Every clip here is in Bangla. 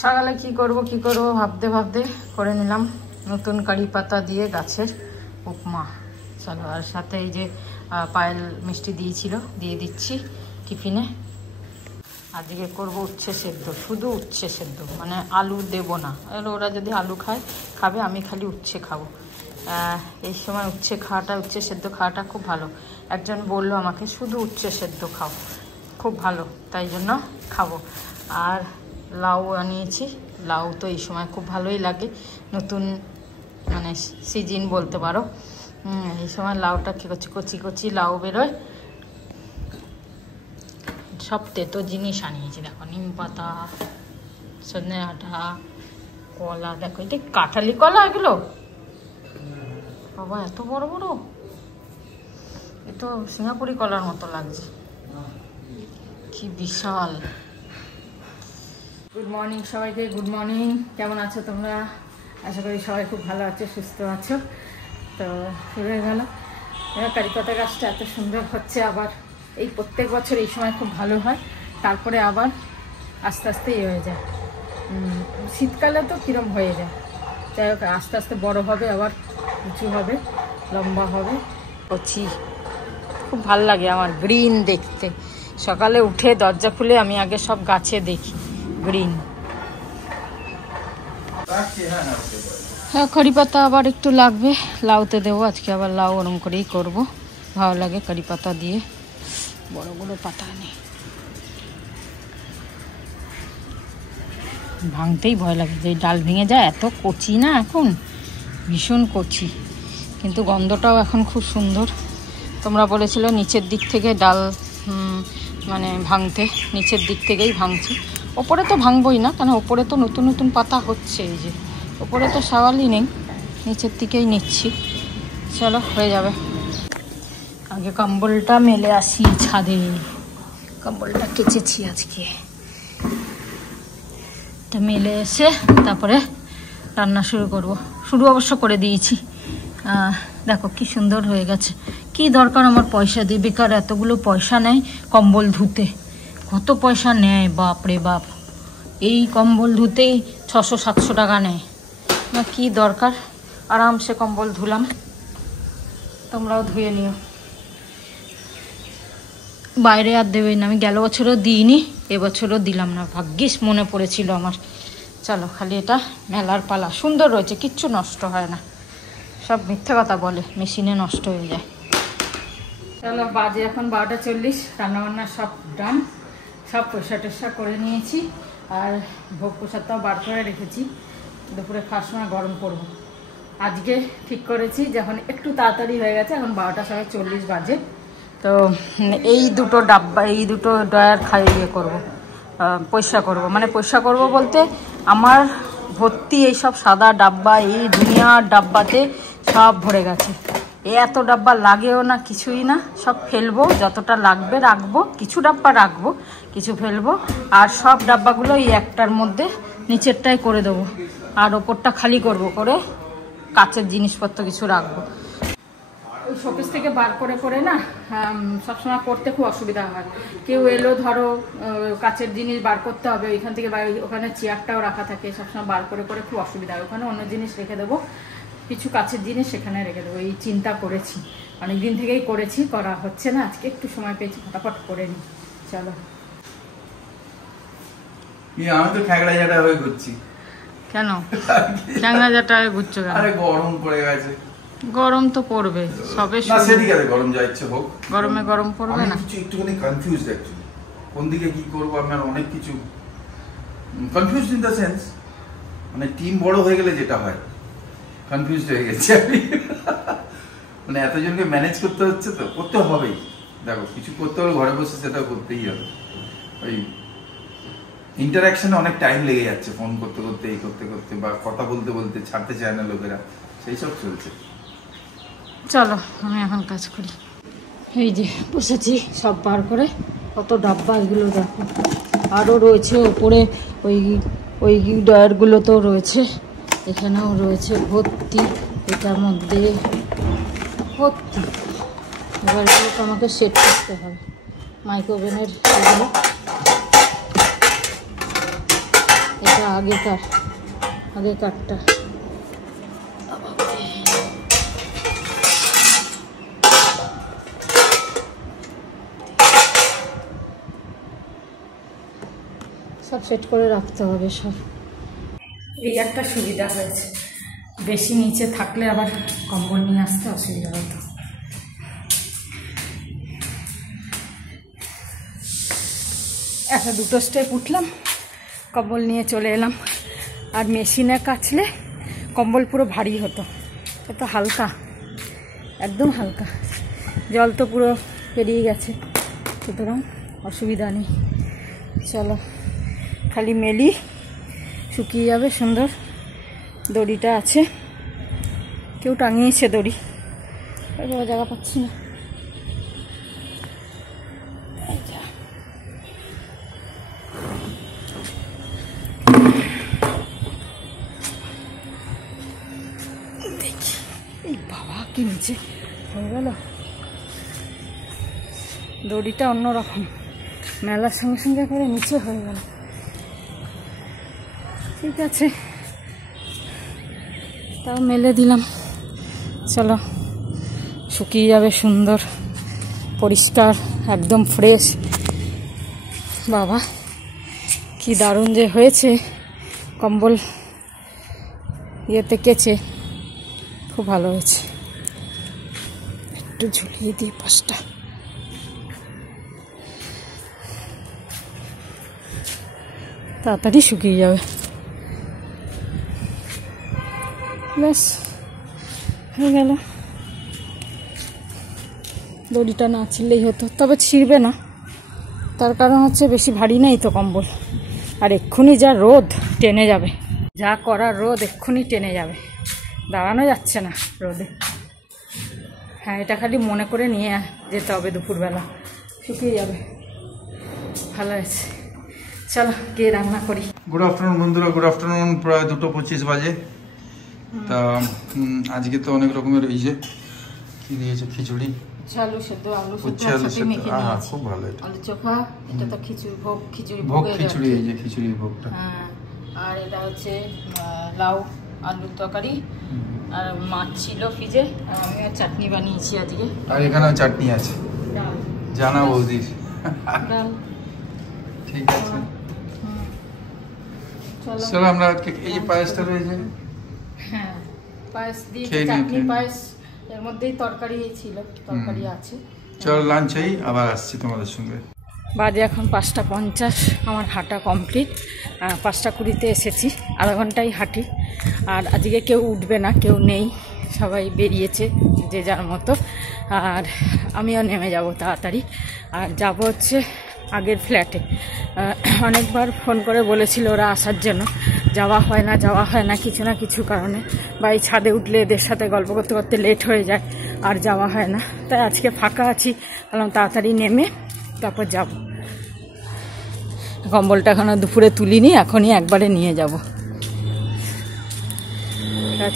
সকালে কি করব ভাবতে ভাবতে করে নিলাম নতুন কারি পাতা দিয়ে গাছের উপমা। চলো, আর সাথে এই যে পায়েল মিষ্টি দিয়েছিল, দিয়ে দিচ্ছি টিফিনে। আজকে করব উচ্ছে সেদ্ধ, শুধু উচ্ছে সেদ্ধ, মানে আলু দেব না। আর ওরা যদি আলু খাবে, আমি খালি উচ্ছে খাবো। এই সময় উচ্ছে সেদ্ধ খাওয়াটা খুব ভালো। একজন বললো আমাকে শুধু উচ্ছে সেদ্ধ খাও, খুব ভালো, তাই জন্য খাবো। আর লাউ আনিয়েছি, লাউ তো এই সময় খুব ভালোই লাগে, নতুন মানে সিজন বলতে পারো। এই সময় লাউটা কচি কচি লাউ বেরোয়। সব তেতো জিনিস আনিয়েছি, দেখো নিম পাতা, সজনে ডাঁটা, কলা, দেখো এটা কাঁঠালি কলা, এগুলো বাবা এত বড় বড়, এ তো সিঙ্গাপুরি কলার মতো লাগছে, কি বিশাল। গুড মর্নিং সবাইকে, গুড মর্নিং। কেমন আছো তোমরা? আশা করি সবাই খুব ভালো আছো, সুস্থ আছো। তো শুরু হয়ে গেল। কারি পাতা গাছটা এত সুন্দর হচ্ছে, আবার এই প্রত্যেক বছর এই সময় খুব ভালো হয়, তারপরে আবার আস্তে আস্তে হয়ে যায়। শীতকালে তো কিরম হয়ে যায়, যাই হোক আস্তে আস্তে বড় হবে, আবার উঁচু হবে, লম্বা হবে। কচি খুব ভাল লাগে আমার গ্রিন দেখতে। সকালে উঠে দরজা খুলে আমি আগে সব গাছে দেখি গ্রিন। হ্যাঁ, কারি পাতা আবার একটু লাগবে, লাউতে দেবো আজকে, আবার লাউ ওরম করেই করবো, ভালো লাগে কারি পাতা দিয়ে। বড় বড় পাতা নেই, ভাঙতেই ভয় লাগে, যে ডাল ভেঙে যায়, এত কচি না এখন, ভীষণ কচি, কিন্তু গন্ধটাও এখন খুব সুন্দর। তোমরা বলেছিলে নিচের দিক থেকে ডাল মানে ভাঙতে, নিচের দিক থেকেই ভাঙছি, ওপরে তো ভাঙবই না, কারণ ওপরে তো নতুন নতুন পাতা হচ্ছে, এই যে ওপরে তো সাওয়ালই নেই, নিচের দিকেই নিচ্ছি। চলো, হয়ে যাবে। আগে কম্বলটা মেলে আসি ছাদে, কম্বলটা কেচেছি আজকে, এটা মেলে এসে তারপরে রান্না শুরু অবশ্য করে দিয়েছি। দেখো কি সুন্দর হয়ে গেছে। কি দরকার আমার পয়সা দিয়ে, বেকার এতগুলো পয়সা নেয় কম্বল ধুতে, কত পয়সা নেয় বাপরে বাপ, এই কম্বল ধুতেই 600-700 টাকা নেয়, না কি দরকার। আরামসে কম্বল ধুলাম, তোমরাও ধুয়ে নিও। বাইরে আর দেবেই না, আমি গেল বছরও দিইনি, এবছরও দিলাম না, ভাগ্যিস মনে পড়েছিল আমার। চলো, খালি এটা মেলার পালা, সুন্দর রয়েছে, কিচ্ছু নষ্ট হয় না, সব মিথ্যে কথা বলে মেশিনে নষ্ট হয়ে যায়। চলো, বাজে এখন 12:40, রান্নাবান্না সব ডান, সব পয়সা করে নিয়েছি, আর ভোগ প্রসাদটাও বার করে রেখেছি, দুপুরে খাওয়ার সময় গরম করবো। আজকে ঠিক করেছি যখন একটু তাড়াতাড়ি হয়ে গেছে, এখন 12:40 বাজে, তো এই দুটো ডাব্বা, এই দুটো ড্রয়ার করবো, পয়সা করবো, মানে পয়সা করবো বলতে আমার ভর্তি এই সব সাদা ডাব্বা, এই দুনিয়ার ডাব্বাতে সব ভরে গেছে। এত ডাব্বা লাগেও না, কিছুই না, সব ফেলবো, যতটা লাগবে রাখবো, কিছু ডাব্বা রাখবো, কিছু ফেলবো, আর সব ডাব্বাগুলো এই একটার মধ্যে নিচেরটাই করে দেবো, আর ওপরটা খালি করবো, করে কাচের জিনিসপত্র কিছু রাখবো। ওই শোকেস থেকে বার করে না সবসময় করতে খুব অসুবিধা হয়, কেউ এলো ধরো কাচের জিনিস বার করতে হবে, ওইখান থেকে ওখানে চেয়ারটাও রাখা থাকে, সবসময় বার করে খুব অসুবিধা হয়। ওখানে অন্য জিনিস রেখে দেবো, কিছু কাচের জিনিস সেখানে রেখে দেবো, এই চিন্তা করেছি, অনেকদিন থেকেই করেছি, করা হচ্ছে না, আজকে একটু সময় পেয়েছি, ফটাফট করে নিই। চলো, আমি তো খ্যাংড়া জাটা হয়ে ঘুরছি। কেন খ্যাংড়া জাটা হয়ে ঘুরছো কেন? আরে গরম পড়ে গেছে। গরম তো পড়বে, সবে না সেদিকে গরম যা ইচ্ছে হোক, গরমে গরম পড়বে না। কিছু একটুখানি কনফিউজড অ্যাকচুয়ালি, কোন দিকে কি করবো আমার অনেক কিছু কনফিউজড ইন দ্য সেন্স, মানে টিম বড় হয়ে গেলে যেটা হয়, কনফিউজড হয়ে গেছে আমি, মানে এতজনকে ম্যানেজ করতে হচ্ছে, তো করতে হবেই, দেখো কিছু করতে হলে ঘরে বসে সেটা করতেই হবে, ওই ইন্টারাকশনে অনেক টাইম লেগে যাচ্ছে, ফোন করতে করতে, এই করতে করতে, বা কথা বলতে বলতে ছাড়তে চায় না লোকেরা, সেই সব চলছে। চলো, আমি এখন কাজ করি। এই যে বসেছি সব বার করে, কত ডাব্বা, এগুলো দেখো, আরও রয়েছে ওপরে, ওই ডয়ারগুলো তো রয়েছে, এখানেও রয়েছে ভর্তি, এটার মধ্যে ভর্তি। এবার এগুলোকে আমাকে সেট করতে হবে, মাইক্রোওভেনের এগুলো এটা আগেকারটা। সব সেট করে রাখতে হবে সব। এই একটা সুবিধা হয়েছে, বেশি নিচে থাকলে আবার কম্বল নিয়ে আসতে অসুবিধা হতো। একটা দুটো স্টেপ উঠলাম, কম্বল নিয়ে চলে এলাম। আর মেশিনে কাচলে কম্বল পুরো ভারী হতো, এত হালকা, একদম হালকা। জল তো পুরো পেরিয়ে গেছে, সুতরাং অসুবিধা নেই। চলো খালি মেলি, শুকিয়ে যাবে সুন্দর। দড়িটা আছে, কেউ টাঙিয়েছে দড়ি, জায়গা পাচ্ছি না। দেখি, এই বাবা কি নিচে হয়ে গেল। দড়িটা অন্যরকম, মেলার সঙ্গে সঙ্গে করে নিচে হয়ে গেল। ঠিক আছে, তাও মেলে দিলাম। চলো, শুকিয়ে যাবে সুন্দর, পরিষ্কার, একদম ফ্রেশ। বাবা কি দারুণ যে হয়েছে কম্বল ইয়েতে কেচে, খুব ভালো হয়েছে। একটু ঝুলিয়ে দিই পাশটা। তাড়াতাড়ি শুকিয়ে যাবে। ব্যাস হয়ে গেল। দড়িটা না ছিঁড়লেই হতো, তবে ছিঁড়বে না, তার কারণ হচ্ছে বেশি ভারী নেই তো কম্বল। আর এক্ষুনি যা রোদ, টেনে যাবে, যা করার রোদ এক্ষুনি টেনে যাবে, দাঁড়ানো যাচ্ছে না রোদে। হ্যাঁ, এটা খালি মনে করে নিয়ে যেতে হবে, দুপুরবেলা শুকিয়ে যাবে। ভালো হয়েছে। চলো গিয়ে রান্না করি। গুড আফটারনুন বন্ধুরা, গুড আফটারনুন। প্রায় 2:25 বাজে। তা আজকে তো অনেক রকমের এই যে কি দিয়েছে, খিচুড়ি, আলু সেদ্ধ, আলু উচ্ছে আলু সেদ্ধ মেখে সেদ্ধ, নিয়েছি। খুব ভালো এটা। আলু চোখা, এটা তো খিচুড়ি ভোগ, খিচুড়ি ভোগ ভোগের খিচুড়ি, আর কি। এই যে খিচুড়ির ভোগটা। হ্যাঁ, আর এটা হচ্ছে লাউ আলুর তরকারি, আর মাছ ছিল ফ্রিজে, আর আমি আর চাটনি বানিয়েছি আজকে। আর এখানেও চাটনি আছে, ডাল, জানা বৌদির। ডাল। ঠিক আছে, চলো। চলো আমরা এই যে পায়েসটা রয়েছে, হ্যাঁ, পায়েস দিয়ে খেয়ে নিই, চাটনি খেয়ে নিই। পায়েস, এর মধ্যেই তরকারি ছিল, তরকারি আছে। চলো লাঞ্চ হই, আবার আসছি তোমাদের সঙ্গে। বাজে এখন 5:50, আমার হাঁটা কমপ্লিট। 5:20 এসেছি, আধা ঘন্টাই হাঁটি। আর আজকে কেউ উঠবে না, কেউ নেই, সবাই বেরিয়েছে যে যার মতো। আর আমিও নেমে যাব তাড়াতাড়ি, আর যাব হচ্ছে আগের ফ্ল্যাটে। অনেকবার ফোন করে বলেছিল ওরা আসার জন্য, যাওয়া হয় না কিছু না কিছু কারণে, বা এই ছাদে উঠলে এদের সাথে গল্প করতে করতে লেট হয়ে যায়, আর যাওয়া হয় না। তাই আজকে ফাঁকা আছি, বললাম তাড়াতাড়ি নেমে তারপর যাব। কম্বলটা এখনো দুপুরে তুলিনি, এখনই একবারে নিয়ে যাব।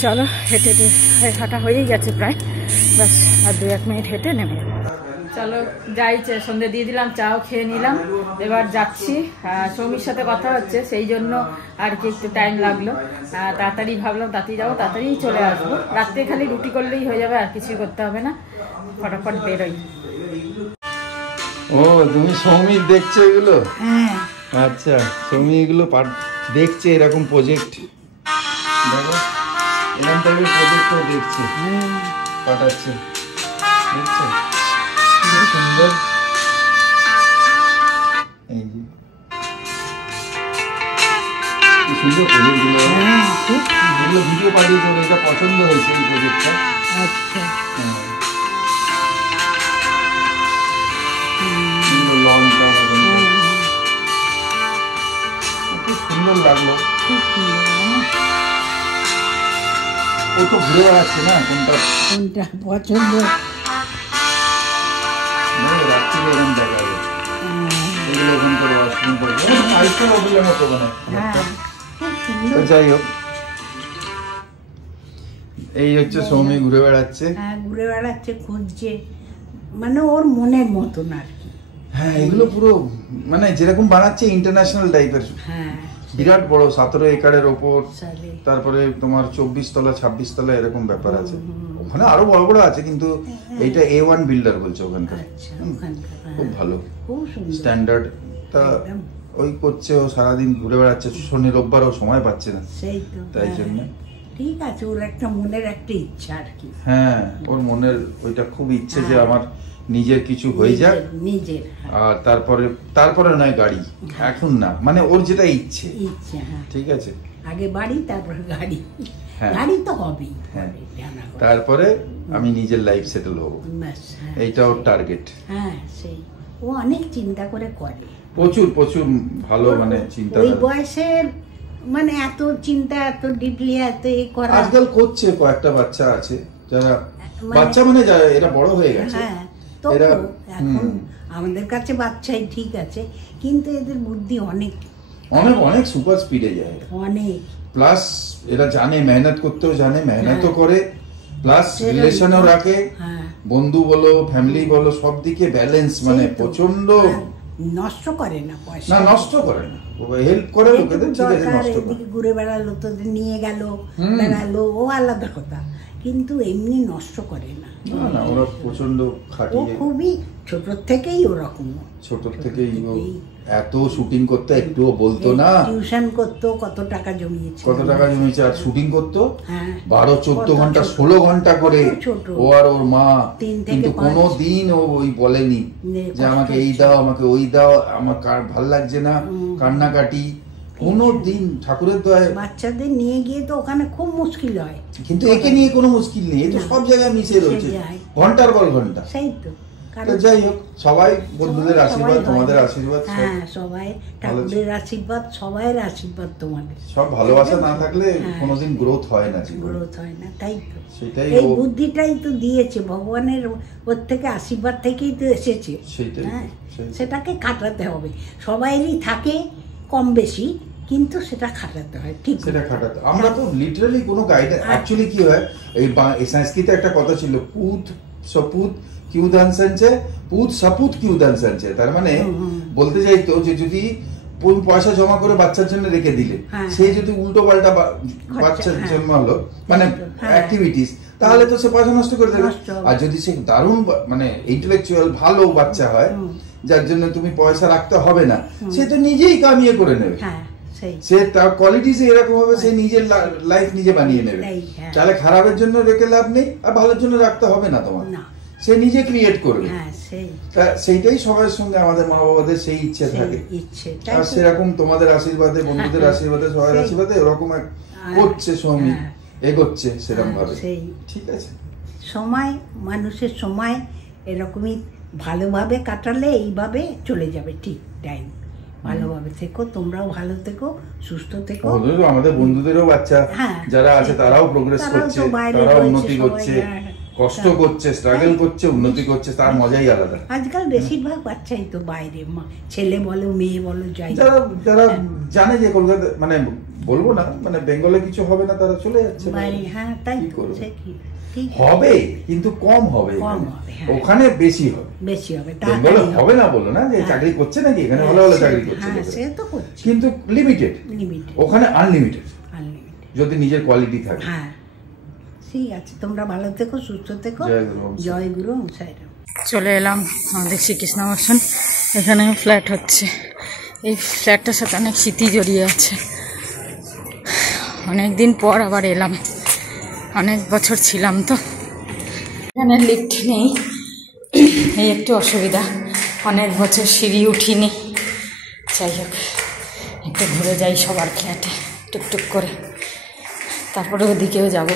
চলো, হেঁটে হাঁটা হয়েই গেছে প্রায়, ব্যাস আর 2-1 মিনিট হেঁটে নেমে যাবো। চলো যাই, সন্ধে দিয়ে দিলাম, চাও খেয়ে নিলাম, এবার যাচ্ছি। সৌমির সাথে কথা হচ্ছে, সেই জন্য আর কি একটু টাইম লাগলো। তাড়াতাড়ি ভাবলাম তাড়াতাড়ি যাবো, তাড়াতাড়ি চলে আসবো। রাত্রে খালি রুটি করলেই হয়ে যাবে, আর কিছুই করতে হবে না, ফটাফট বেরোই। ও, তুমি সৌমির দেখছো এগুলো? হ্যাঁ, আচ্ছা, সৌমি এগুলো দেখছে, এরকম প্রজেক্ট দেখো, এরকম টাইপের প্রজেক্টও দেখছে, পাঠাচ্ছে, দেখছো খুব সুন্দর। এই যে কি সুন্দর প্রজেক্টগুলো, এগুলো ভিডিও পাঠিয়েছে, এটা পছন্দ হয়েছে এই প্রজেক্টটা। আচ্ছা, লনটা খুব সুন্দর লাগলো। ও তো ঘুরে বেড়াচ্ছে না, কোনটা পছন্দ। রাত্রিরে এরকম দেখা যায়, এগুলো ওখান করে ওয়াশরুম করবে, আইসক্রিম ওগুলো মতো বানায়। তো যাই হোক, এই হচ্ছে সৌমি ঘুরে বেড়াচ্ছে। হ্যাঁ, ঘুরে বেড়াচ্ছে, খুঁজছে, মানে ওর মনের মতন আর কি। হ্যাঁ, এগুলো পুরো মানে যেরকম বানাচ্ছে ইন্টারন্যাশনাল টাইপের, হ্যাঁ, বিরাট বড় 17 একরের ওপর, সালে। তারপরে তোমার 24 তলা 26 তলা এরকম ব্যাপার আছে। ওখানে আরো বড় বড় আছে, কিন্তু এইটা A1 বিল্ডার বলছে ওখানকার। আচ্ছা, ওখানকার, খুব ভালো, খুব সুন্দর স্ট্যান্ডার্ড। তা একদম। ওই করছে, ও সারাদিন ঘুরে বেড়াচ্ছে, শনি রোববারও সময় পাচ্ছে না, সেই তো, তাই হ্যাঁ। জন্য। ঠিক আছে, ওর একটা মনের একটা ইচ্ছা আর কি। হ্যাঁ, ওর মনের ওইটা খুব ইচ্ছে যে আমার নিজের কিছু হয়ে যাক, নিজের, আর তারপরে নয় গাড়ি, এখন না, মানে ওর যেটা ইচ্ছে। ইচ্ছে, হ্যাঁ। ঠিক আছে, আগে বাড়ি, তারপর গাড়ি। হ্যাঁ। গাড়ি তো হবেই, হ্যাঁ। হবে, জানা কথা। তারপরে আমি নিজের লাইফ সেটেল হব, ব্যাস, হ্যাঁ। এইটা ওর টার্গেট। হ্যাঁ, সেই ও অনেক চিন্তা করে করে। প্রচুর প্রচুর ভালো, মানে চিন্তা। ওই বয়সে মানে এত চিন্তা, এত ডিপলি, এত এ করা। আজকাল করছে, কয়েকটা বাচ্চা আছে যারা মানে- বাচ্চা মানে যারা এরা বড় হয়ে গেছে, হ্যাঁ, তো এরা এখন আমাদের কাছে বাচ্চাই ঠিক আছে, কিন্তু এদের বুদ্ধি অনেক অনেক অনেক সুপার স্পিডে যায়। অনেক। প্লাস এরা জানে মেহনত করতেও জানে, মেহনতও করে, প্লাস রিলেশনও রাখে, হ্যাঁ। বন্ধু বলো ফ্যামিলি বলো সব দিকে ব্যালেন্স, মানে সেই তো। প্রচন্ড। আর নষ্ট করে না পয়সা, না, নষ্ট করে না, হেল্প করে লোকেদের, ঠিক আছে, দরকার নষ্ট করে এদিকে ঘুরে বেড়ালো, তোদের নিয়ে গেল, বেড়ালো, ও আলাদা কথা, কিন্তু এমনি নষ্ট করে না। না না, ওরা প্রচন্ড ও খাটিয়ে, খুবই ছোট থেকেই ওরকম। ছোট থেকেই ও এত শুটিং করতে একটুও বলতো না। টিউশন করতো, কত টাকা জমিয়েছে, কত টাকা জমেছে, আর শুটিং করতো হ্যাঁ। 12-14 কত ঘন্টা ছোট। 16 ঘন্টা করে, কত ছোট। ও আর ওর মা। 3 থেকে কিন্তু 5 কোনো দিন ও ওই বলেনি যে আমাকে এই দাও, আমাকে ওই দাও, আমার ভাল লাগছে না, কান্নাকাটি কোনো দিন। ঠাকুরের দয়ায়। বাচ্চাদের নিয়ে গিয়ে তো ওখানে খুব মুশকিল হয়, কিন্তু একে নিয়ে কোনো মুশকিল নেই, এ তো সব জায়গায় মিশে রয়েছে, যায়। ঘন্টার পর ঘন্টা। সেই তো। তো যাই হোক, সবাই বন্ধুদের আশীর্বাদ, সবাই তোমাদের হয়। আশীর্বাদ, সব হ্যাঁ, সবাই ঠাকুরের আশীর্বাদ, সবাইয়ের আশীর্বাদ তোমাদের। সব ভালোবাসা না থাকলে হ্যাঁ। কোনোদিন গ্রোথ হয় না জীবনে। গ্রোথ হয় না, তাই তো। সেটাই এই ও, বুদ্ধিটাই তো দিয়েছে ভগবানের, ওর থেকে আশীর্বাদ থেকেই তো এসেছে। সেটাই, হ্যাঁ, সেটাই। সেটাকে খাটাতে হবে, সবাইরই থাকে কম বেশি, কিন্তু সেটা খাটাতে হয়, ঠিক সেটা খাটাতে। আমরা তো লিটারালি কোনো গাইডেন্স, অ্যাকচুয়ালি কি হয়, এই সংস্কৃতে একটা কথা ছিল, পুত সপুত কিউ দান সঞ্চয়, পুত সপুত কিউ দান সঞ্চয়। তার মানে বলতে চাইতো যে যদি পয়সা জমা করে বাচ্চার জন্য রেখে দিলে, হ্যাঁ। সে যদি উল্টো পাল্টা বাচ্চার হ্যাঁ। জন্ম হলো, মানে হ্যাঁ। অ্যাক্টিভিটিস, তাহলে তো সে পয়সা নষ্ট করে দেবে। নষ্ট হবে। আর যদি সে দারুণ মানে ইন্টেলেকচুয়াল ভালো বাচ্চা হয়, যার জন্য তুমি পয়সা রাখতে হবে না, সে তো নিজেই কামিয়ে করে নেবে। হ্যাঁ, সেই সে তার কোয়ালিটিস এরকম হবে, সে নিজের লাইফ নিজে বানিয়ে নেবে। হ্যাঁ। তাহলে খারাপের জন্য রেখে লাভ নেই, আর ভালোর জন্য রাখতে হবে না তোমার, না। সে নিজে ক্রিয়েট করবে। হ্যাঁ, সেই তা সেইটাই সবার সঙ্গে আমাদের মা বাবাদের সেই ইচ্ছে সেই থাকে। ইচ্ছে, তাই আর তো। সেরকম তোমাদের আশীর্বাদে, বন্ধুদের আশীর্বাদে, সবার সেই। আশীর্বাদে এরকম করছে সৌমি, হ্যাঁ। এগোচ্ছে সেরকম ভাবে। সেই। ঠিক আছে, সময়, মানুষের সময় এরকমই ভালোভাবে কাটালে এইভাবে চলে যাবে, ঠিক টাইম। ভালোভাবে থেকো, তোমরাও ভালো থেকো, সুস্থ থেকো। আমাদের বন্ধুদেরও বাচ্চা হ্যাঁ, যারা আছে তারাও প্রোগ্রেস তারাও তো করছে, বাইরে তারাও রয়েছে উন্নতি সবাই, করছে, হ্যাঁ। কষ্ট করছে, স্ট্রাগল করছে, উন্নতি করছে, তার মজাই আলাদা। আজকাল বেশিরভাগ বাচ্চাই তো বাইরে, ছেলে বলো মেয়ে বলো, যাই যারা যারা হ্যাঁ। জানে যে কলকাতা, মানে বলবো না, মানে বেঙ্গলে কিছু হবে না, তারা চলে যাচ্ছে বাইরে। হ্যাঁ, তাই কি তো, করবে? সে কি, ঠিক হবে, কিন্তু কম হবে, কম হবে, হ্যাঁ। ওখানে বেশি হবে। বেশি হবে, বেঙ্গলে তাড়াতাড়ি হবে না বলো না, যে হ্যাঁ। চাকরি করছে নাকি এখানে, ভালো ভালো চাকরি করছে হ্যাঁ, লোকেরা। সে তো করছে, কিন্তু লিমিটেড, লিমিটেড, ওখানে আনলিমিটেড, আনলিমিটেড। যদি নিজের কোয়ালিটি থাকে। হ্যাঁ, ঠিক আছে, তোমরা ভালো থেকো, সুস্থ থেকো। জয় গুরু। জয় গুরু সাইরাম। চলে এলাম আমাদের শ্রীকৃষ্ণ মিশন, এখানে ফ্ল্যাট হচ্ছে। এই ফ্ল্যাটটার সাথে অনেক স্মৃতি জড়িয়ে আছে। অনেক দিন পর আবার এলাম, অনেক বছর ছিলাম তো। এখানে লিফট নেই, এই একটু অসুবিধা, অনেক বছর সিঁড়ি উঠিনি। যাই হোক, একটু ঘুরে যাই সবার ফ্ল্যাটে টুকটুক করে, তারপরে ওদিকেও যাব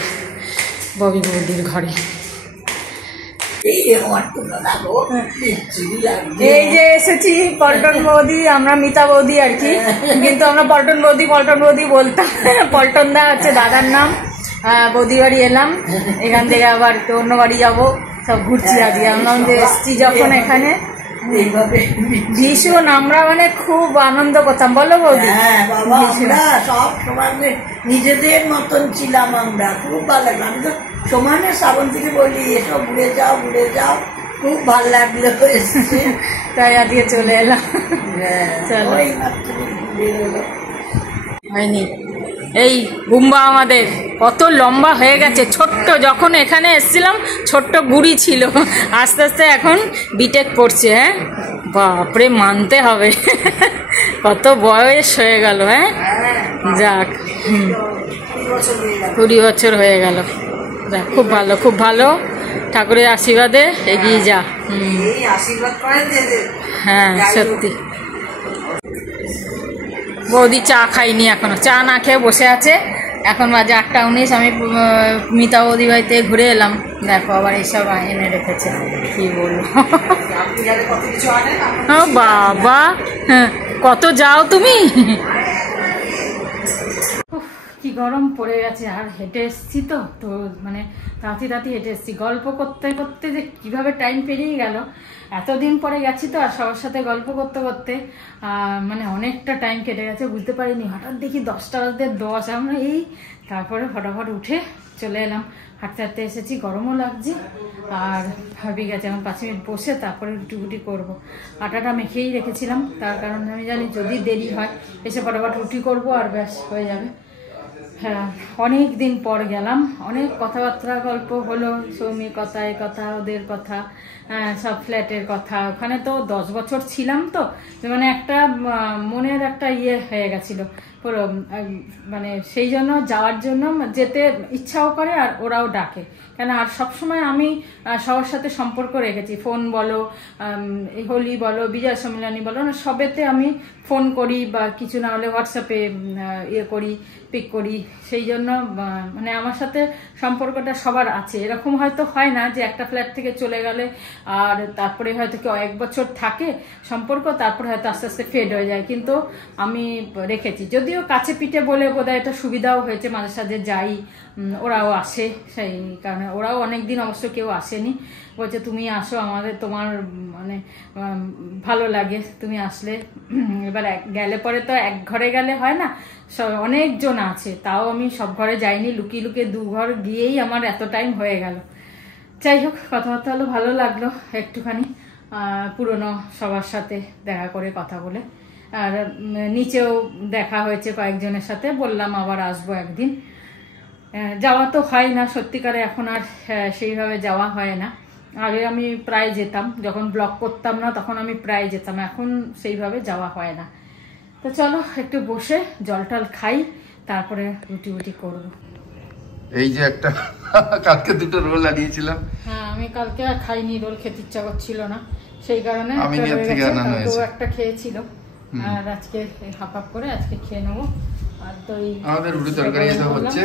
ববি বৌদির ঘরে। এই যে এসেছি পল্টন বৌদি, আমরা মিতা বৌদি আর কি, কিন্তু আমরা পল্টন বৌদি বলতাম। পল্টন দা হচ্ছে দাদার নাম। বৌদি বাড়ি এলাম, এখান থেকে আবার অন্য বাড়ি যাবো, সব ঘুরছি আজকে। আমরা এসছি যখন এখানে ভীষণ, আমরা মানে খুব আনন্দ করতাম, বলো বৌদি? হ্যাঁ বাবা, আমরা সব সমানে নিজেদের মতন ছিলাম, আমরা খুব ভালো লাগলো। আমি তো সমানে শ্রাবণ থেকে বলি এসব ঘুরে যাও, খুব ভালো লাগলো। তাই আজকে চলে এলাম। হ্যাঁ, চলো। ওই মাত্র ঘুরে এলো। হয়নি। এই গুম্বা আমাদের কত লম্বা হয়ে গেছে, ছোট্ট যখন এখানে এসেছিলাম ছোট্ট গুড়ি ছিল, আস্তে আস্তে এখন বিটেক পড়ছে। হ্যাঁ বাপরে, মানতে হবে কত বয়স হয়ে গেল। হ্যাঁ যাক, 20 বছর হয়ে গেল। যাক, খুব ভালো, খুব ভালো, ঠাকুরের আশীর্বাদে এগিয়ে যা। হ্যাঁ সত্যি। বৌদি চা খাইনি এখনো, চা না খেয়ে বসে আছে। এখন বাজে 8:19। আমি মিতা বৌদি বাড়িতে ঘুরে এলাম, দেখো আবার এইসব এনে রেখেছে, কি বলবো। বাবা হ্যাঁ, কত যাও তুমি। কি গরম পড়ে গেছে, আর হেঁটে এসছি তো মানে তাঁতি হেঁটে এসছি। গল্প করতে করতে যে কিভাবে টাইম পেরিয়ে গেল, এতদিন পরে গেছি তো, আর সবার সাথে গল্প করতে করতে মানে অনেকটা টাইম কেটে গেছে, বুঝতে পারিনি। হঠাৎ দেখি 10টা বাজতে 10, আমরা তারপরে ফটাফট উঠে চলে এলাম। হাঁটতে হাঁটতে এসেছি, গরমও লাগছে আর ভাবি গেছে। এখন 5 মিনিট বসে তারপরে রুটি করবো। আটাটা মেখেই রেখেছিলাম, তার কারণ আমি জানি যদি দেরি হয় এসে ফটাফট রুটি করবো আর ব্যাস হয়ে যাবে। হ্যাঁ, অনেক দিন পর গেলাম, অনেক কথাবার্তা গল্প হলো, সৌমির কথা, এ কথা, ওদের কথা, সব ফ্ল্যাটের কথা। ওখানে তো 10 বছর ছিলাম তো, মানে একটা মনের একটা ইয়ে হয়ে গেছিল পুরো, মানে সেই জন্য যাওয়ার জন্য যেতে ইচ্ছাও করে আর ওরাও ডাকে। কেন আর সবসময় আমি সবার সাথে সম্পর্ক রেখেছি, ফোন বলো, হোলি বলো, বিজয় সম্মিলনী বলো না, সবেতে আমি ফোন করি বা কিছু না হলে হোয়াটসঅ্যাপে ইয়ে করি, পিক করি। সেই জন্য মানে আমার সাথে সম্পর্কটা সবার আছে। এরকম হয়তো হয় না যে একটা ফ্ল্যাট থেকে চলে গেলে আর তারপরে হয়তো কেউ 1 বছর থাকে সম্পর্ক, তারপরে হয়তো আস্তে আস্তে ফেড হয়ে যায়, কিন্তু আমি রেখেছি। যদিও কাছে পিঠে বলে বোধহয় এটা সুবিধাও হয়েছে, মাঝে সাঝে যাই, ওরাও আসে, সেই কারণে ওরাও অনেকদিন অবশ্য কেউ আসেনি, বলছে তুমি আসো, আমাদের তোমার মানে ভালো লাগে তুমি আসলে। এবার গেলে পরে তো এক ঘরে গেলে হয় না, অনেকজন আছে, তাও আমি সব ঘরে যাইনি, লুকিয়ে লুকিয়ে 2 ঘর গিয়েই আমার এত টাইম হয়ে গেল। যাই হোক, কথাবার্তা হলো, ভালো লাগলো একটুখানি পুরনো সবার সাথে দেখা করে কথা বলে। আর নিচেও দেখা হয়েছে কয়েকজনের সাথে, বললাম আবার আসবো একদিন। যাওয়া তো হয় না সত্যিকারে, এখন আর সেইভাবে যাওয়া হয় না। আগে আমি প্রায় যেতাম, যখন ব্লগ করতাম না তখন আমি প্রায় যেতাম, এখন সেইভাবে যাওয়া হয় না। তো চলো একটু বসে জল টল খাই, তারপরে রুটি করবো। এই যে একটা কালকে 2টো রোল আনিয়েছিলাম। হ্যাঁ, আমি কালকে আর খাইনি, রোল খেতে ইচ্ছা করছিল না, সেই কারণে একটা খেয়েছিল। আর আজকে হাফ করে আজকে খেয়ে নেবো। আর তো আমাদের রুটি তরকারি এটা হচ্ছে।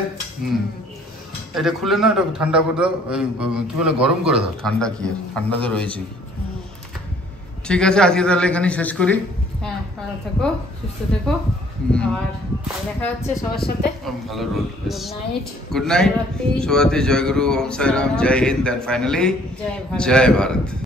এটা খুলে না, এটা ঠান্ডা করে দাও, ওই কি বলে গরম করে দাও, ঠান্ডা কি আর, ঠান্ডা তো রয়েছে। ঠিক আছে, আজকে তাহলে এখানেই শেষ করি। হ্যাঁ, ভালো থেকো, সুস্থ থেকো, আর দেখা হচ্ছে সবার সাথে। ভালো রোল। গুড নাইট, শুভরাত্রি, জয় গুরু, ওম সাই রাম, জয় হিন্দ, এন্ড ফাইনালি জয় ভারত।